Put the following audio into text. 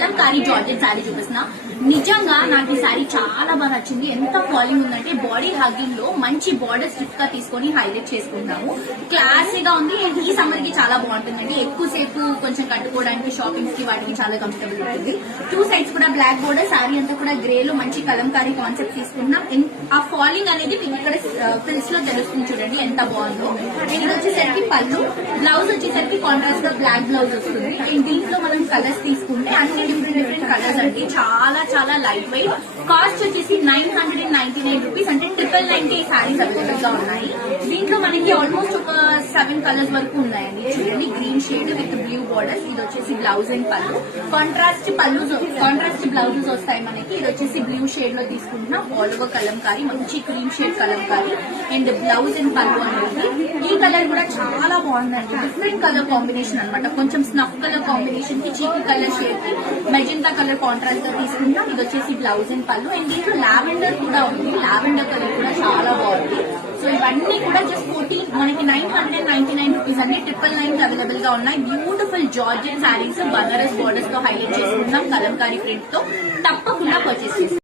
Kalamkari georgette sari చూపిస్తున్నా. నిజంగా నాకు ఈ శారీ చాలా బాగా నచ్చింది. ఎంత ఫాలింగ్ ఉందంటే బాడీ హగ్గింగ్ లో మంచి బార్డర్ స్టిఫ్ గా తీసుకొని హైలైట్ చేసుకుంటాము. క్లాసీగా ఉంది. ఈ సమ్మర్ కి చాలా బాగుంటుందండి. ఎక్కువసేపు కొంచెం కట్టుకోవడానికి షాపింగ్స్ కి వాటికి చాలా కంఫర్టబుల్ ఉంటుంది. 2 సైడ్స్ కూడా బ్లాక్ బోర్డర్, శారీ అంతా కూడా గ్రే లో మంచి కలంకారీ కాన్సెప్ట్ తీసుకుంటున్నాం. ఆ ఫాలింగ్ అనేది మీకు ఇక్కడ ఫ్రిల్స్ లో తెలుస్తుంది చూడండి ఎంత బాగుందో. ఇది వచ్చేసరికి పళ్ళు, బ్లౌజ్ వచ్చేసరికి కాంట్రాస్ట్ గా బ్లాక్ బ్లౌజ్ వస్తుంది. అండ్ దీంట్లో మనం కలర్స్ తీసుకుంటే అన్ని డిఫరెంట్ కలర్స్ అండి. చాలా చాలా లైట్ వెయిట్. కాస్ట్ వచ్చేసి 999 రూపీస్, అంటే 999 శారీస్ అవైలబుల్ గా ఉన్నాయి. దీంట్లో మనకి ఆల్మోస్ట్ ఒక 7 కలర్స్ వరకు ఉన్నాయండి. చూడండి, green shade with blue borders. ఇది వచ్చేసి బ్లౌజ్ అండ్ పళ్ళు. కాంట్రాస్ట్ బ్లౌజెస్ వస్తాయి మనకి. ఇది వచ్చేసి బ్లూ షేడ్ లో తీసుకుంటున్నాం. ఆల్ ఓవర్ కలంకారీ, మంచి cream shade Kalamkari and blouse and పళ్ళు అనేది. ఈ కలర్ కూడా చాలా బాగుందండి. డిఫరెంట్ కలర్ కాంబినేషన్ అనమాట. కొంచెం స్నఫ్ కలర్ కాంబినేషన్ కి చీకి కలర్ షేడ్ కి మెజెంటా కలర్ కాంట్రాస్ట్ గా తీసుకుంటాం. ఇది వచ్చేసి బ్లౌజ్ అండ్ పళ్ళు. అండ్ దీంట్లో లావెండర్ కూడా ఉంది. లావెండర్ కలర్ కూడా చాలా బాగుంది. సో ఇవన్నీ కూడా జస్ట్ 14 మనకి 999 రూపీస్ అండి. 999 అవైలబుల్ గా ఉన్నాయి. Beautiful georgette saris Banaras borders తో హైలైట్ చేసుకుంటున్నాం. కలంకారీ ప్రింట్ తో తప్పకుండా పర్చేస్ చేస్తాం.